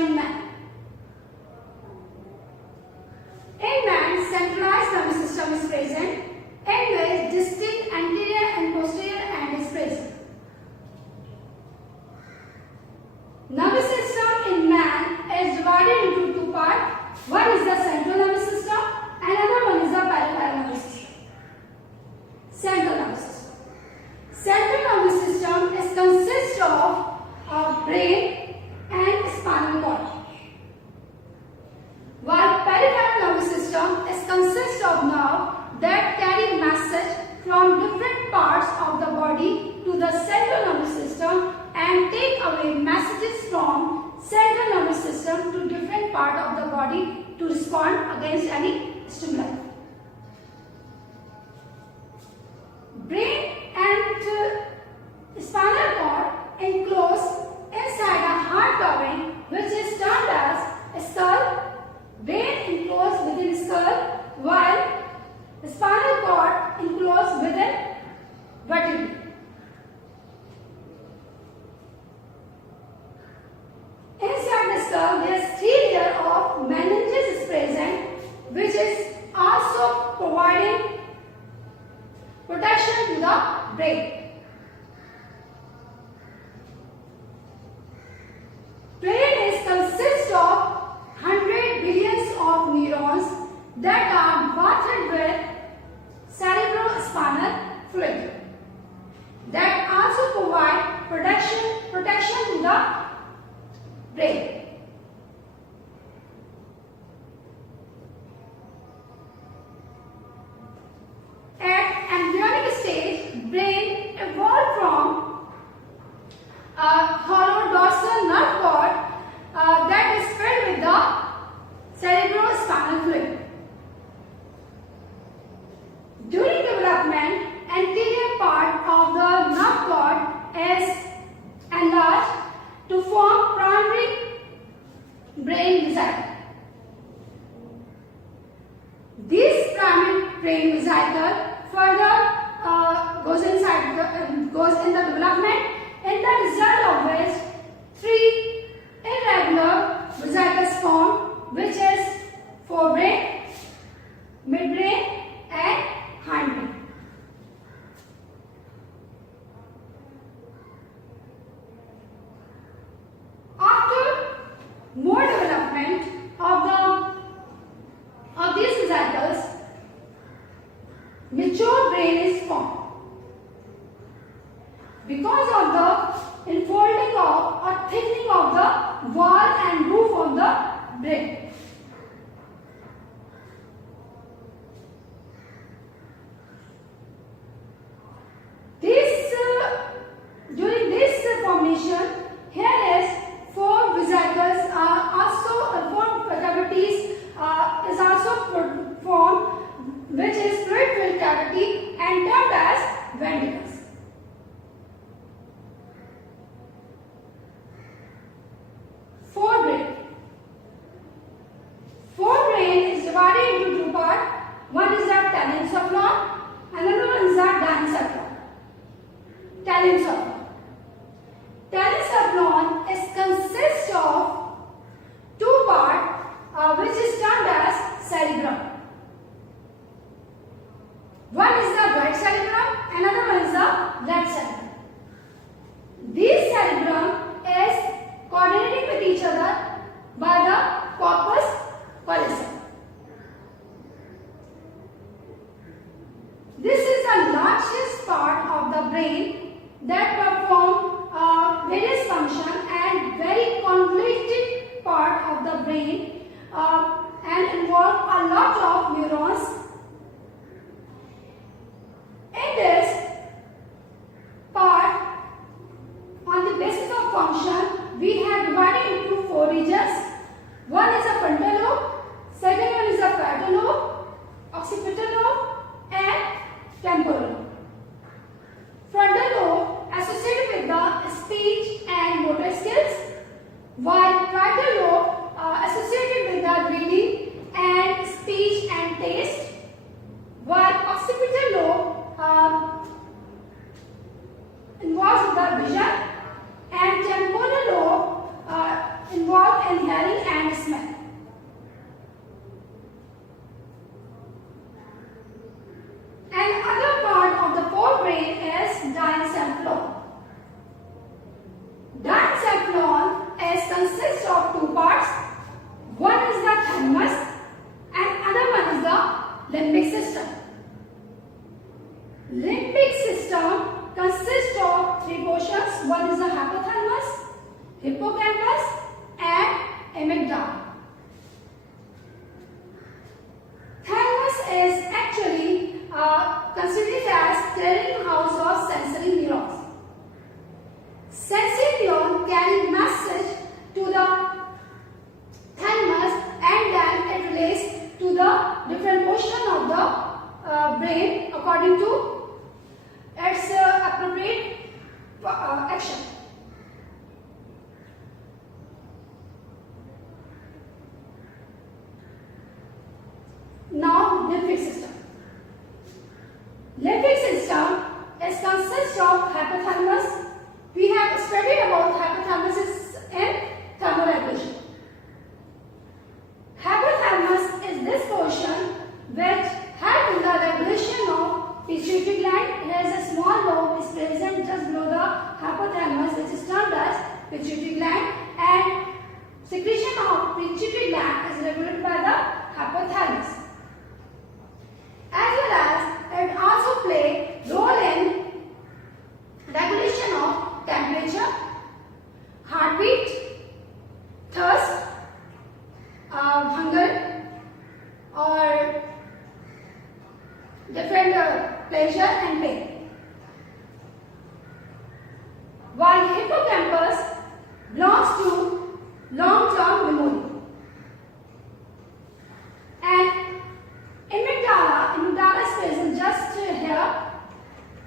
in man. In man, centralized nervous system is present, in which distinct anterior and posterior end is present. Nervous system in man is divided into two parts. One is the central nervous system, another one is the peripheral nervous system. Central nervous system. Central nervous system consists of brain and spinal cord, while peripheral nervous system consists of nerves that carry message from different parts of the body to the central nervous system and take away messages from central nervous system to different part of the body to respond against any stimuli. Brain and spinal cord enclosed inside a hard covering which is termed as skull. Brain enclosed within skull, while spinal cord enclosed within vertebrae. Inside the skull, there is 3 layers of meninges present, which is also providing protection to the brain. Brain consists of 100 billions of neurons that are bathed with cerebrospinal fluid that also provide protection to the brain. At embryonic stage, brain evolved from a hollow dorsal nerve cord that is filled with the cerebrospinal fluid. During development, anterior part of the nerve cord is enlarged to form primary brain vesicle. This primary brain vesicle further goes in the development, in the result of which 3 irregular vesicles form, which is forebrain, midbrain and hindbrain. After more development of these vesicles, mature brain is formed. Because of the unfolding of or thickening of the wall and roof of the brain. During this formation, here is 4 vesicles are also 4 cavities is also formed, which is fluid-filled cavity and termed as ventricles. Forebrain is divided into 2 parts. One is the telencephalon, another one is the diencephalon. Telencephalon consists of 2 parts, which is termed as cerebrum. One is the right cerebrum, another one is the left cerebrum. These cerebrum is coordinating with each other by the corpus callosum. This is the largest part of the brain that perform various functions and very convoluted part of the brain and involve a lot of neurons. In this part, on the basis of function, we have divided into 4 regions. One is a frontal lobe, second one is a parietal lobe, occipital lobe and temporal lobe. Frontal lobe associated with the speech and motor skills, while parietal lobe associated with the reading and speech and taste, while occipital lobe involves the vision and temporal lobe involved in hearing One is the hypothalamus, hippocampus, and amygdala. Thalamus is actually considered as clearinghouse of sensory neurons. Sensory neurons carry message to the thalamus and then it relates to the different portion of the brain according to its appropriate action. Now, lymphatic system. Lymphatic system consists of hypothalamus. We have studied about hypothalamus in thermoregulation. Hypothalamus is this portion which helps in the regulation of pituitary gland. It has a small lobe is present just below the hypothalamus, which is termed as pituitary gland, and secretion of pituitary gland is regulated by the hypothalamus. As well as it also play role in regulation of temperature, heartbeat, thirst, hunger, or different pleasure and pain. While hippocampus belongs to long-term memory. And amygdala is present just here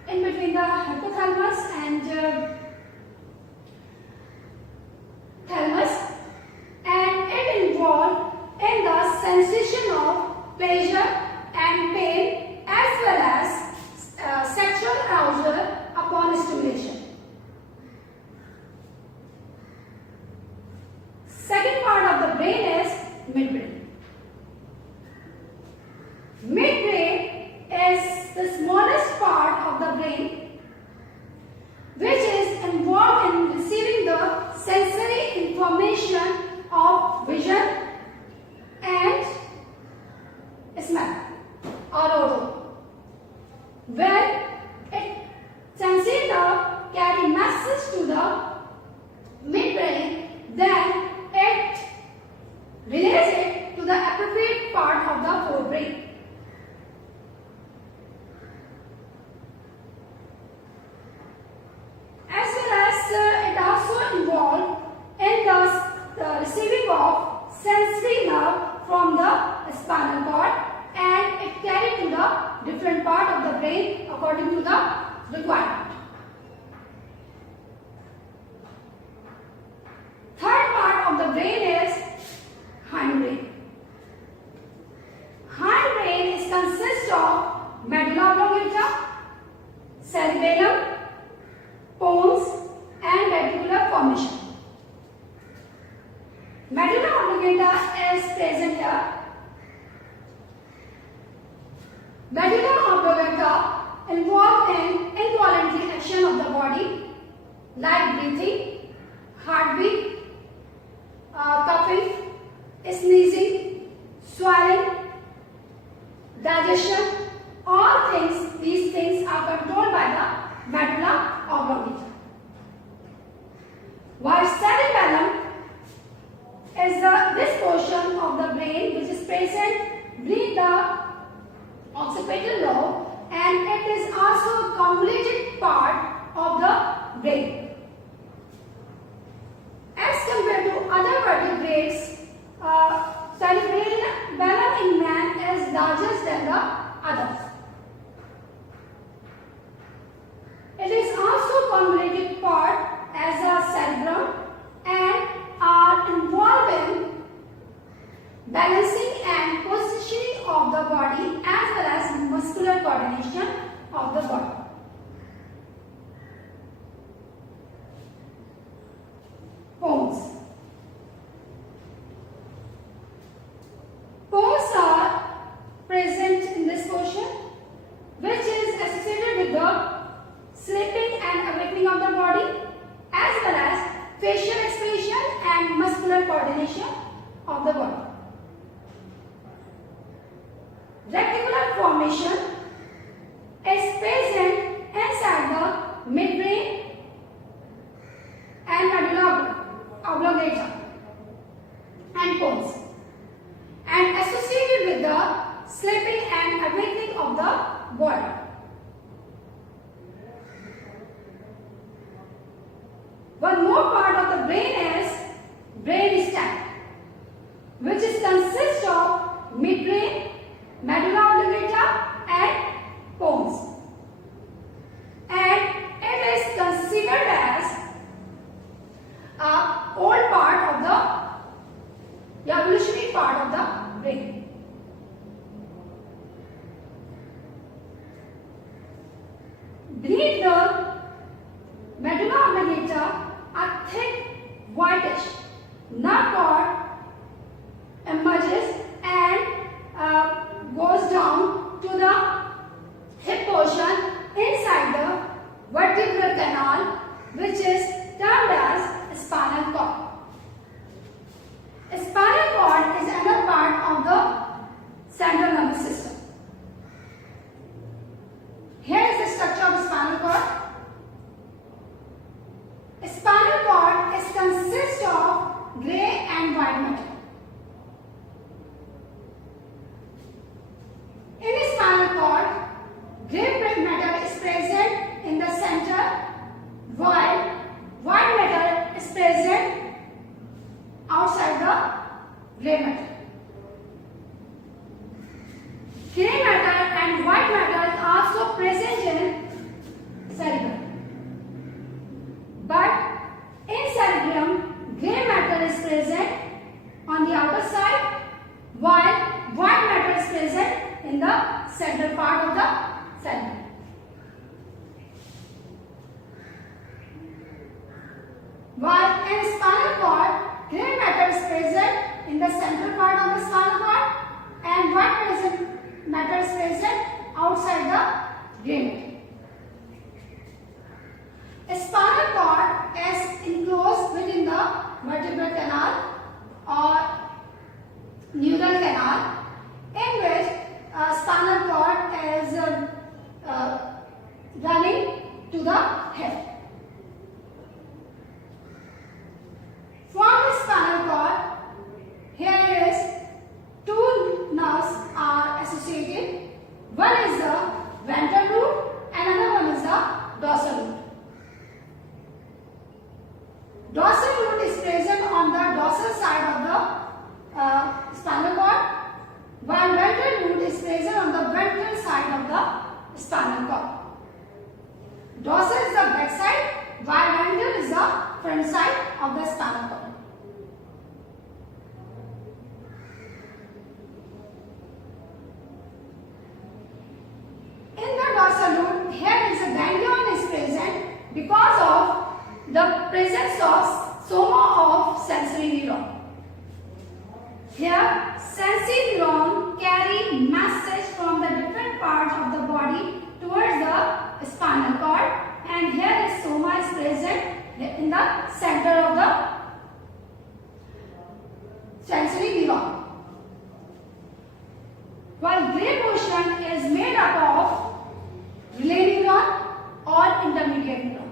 in between the hypothalamus and thalamus, and it involved in the sensation of pleasure and pain as well as sexual arousal upon stimulation. Second part of the brain is midbrain. Midbrain is the smallest part of the brain which is involved in receiving the sensory information of vision and smell or odor. When it senses carry message to the midbrain, then it relays it to the appropriate part of the forebrain. As well as it also involved in the receiving of sensory nerve from the spinal cord, and it carried to the different part of the brain according to the requirement. Third part of the brain is hindbrain. Hindbrain is consists of medulla oblongata, cerebellum, pons, and reticular formation. Medulla oblongata is present here. Medulla oblongata involved in involuntary action of the body like breathing, heartbeat, coughing, sneezing, swallowing, digestion. These things are controlled by the medulla oblongata. While cerebellum is this portion of the brain which is present beneath the occipital lobe, and it is also a convoluted part of the brain. As compared to other vertebrates, cerebellum in man is larger than the others. It is also convoluted part as a cerebrum and are involved in balancing and positioning of the body as well as muscular coordination of the body. Pons. Pons are present in this portion, which is associated with the sleeping and awakening of the body as well as facial expression and muscular coordination of the body. Reticular formation is present inside the midbrain and medulla oblongata and pons, and associated with the sleeping and awakening of the body. One more part of the brain is brain stem, which is consists of midbrain, medulla oblongata and pons, and it is considered as a old part of the evolutionary part of the brain. Beneath the medulla oblongata, a thick whitish nerve cord emerges and goes down to the hip portion inside the vertebral canal, which is termed as spinal cord. Spinal cord is another part of the central nervous system. Here is the structure of spinal cord. Spinal cord is consists of grey and white matter. In the spinal cord, grey matter is present in the center, while white matter is present outside the grey matter. Grey matter and white matter are also present in cerebrum. But in cerebrum, grey matter is present on the outer side, while white matter is present in the central part of the cerebrum. While in spinal cord, grey matter is present in the central part of the spinal cord, and white matter is present outside the grey matter. A spinal cord is enclosed within the vertebral canal or neural canal, in which spinal cord is running to the head. From the spinal cord, here is two nerves are associated. One is the ventral root and another one is the dorsal root. Dorsal root is present on the dorsal side of the spinal cord, while ventral root is present on the ventral side of the spinal cord. Dorsal is the back side, while ventral is the front side of the spinal cord. In the dorsal root, here is a ganglion is present because of the presence of soma of sensory neuron. Here, sensory neuron carry message from the different parts of the body towards the spinal cord, and here is soma is present in the center of the sensory neuron. While grey portion is made up of relay neuron or intermediate neuron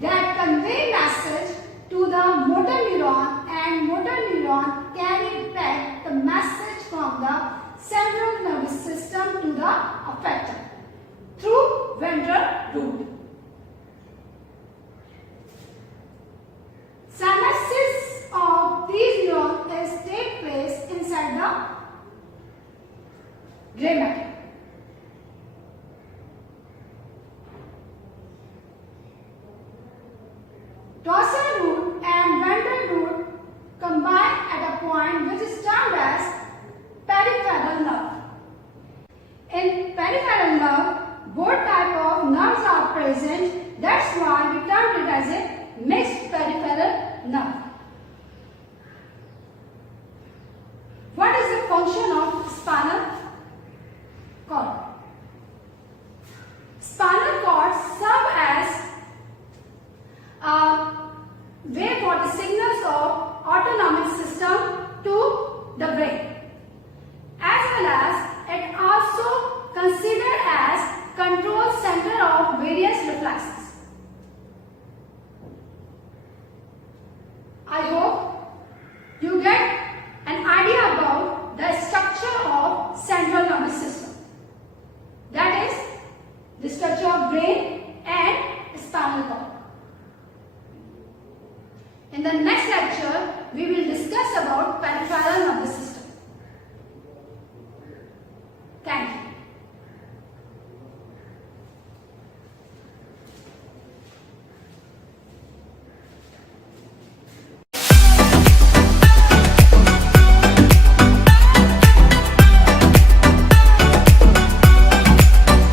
that convey message to the motor neuron, and motor neuron carry back the message from the central nervous system to the affector through ventral root. Synapses of these neurons take place inside the grey matter. Dorsal root and ventral root combine at a point which is termed as peripheral nerve. In peripheral nerve, both types of nerves are present. That's why we termed it as a mixed peripheral nerve. What is the function of spinal cord? Spinal cord serve as way for the signals of autonomic system to the brain, as well as it also considered as control center of various reflexes. In the next lecture, we will discuss about peripheral nervous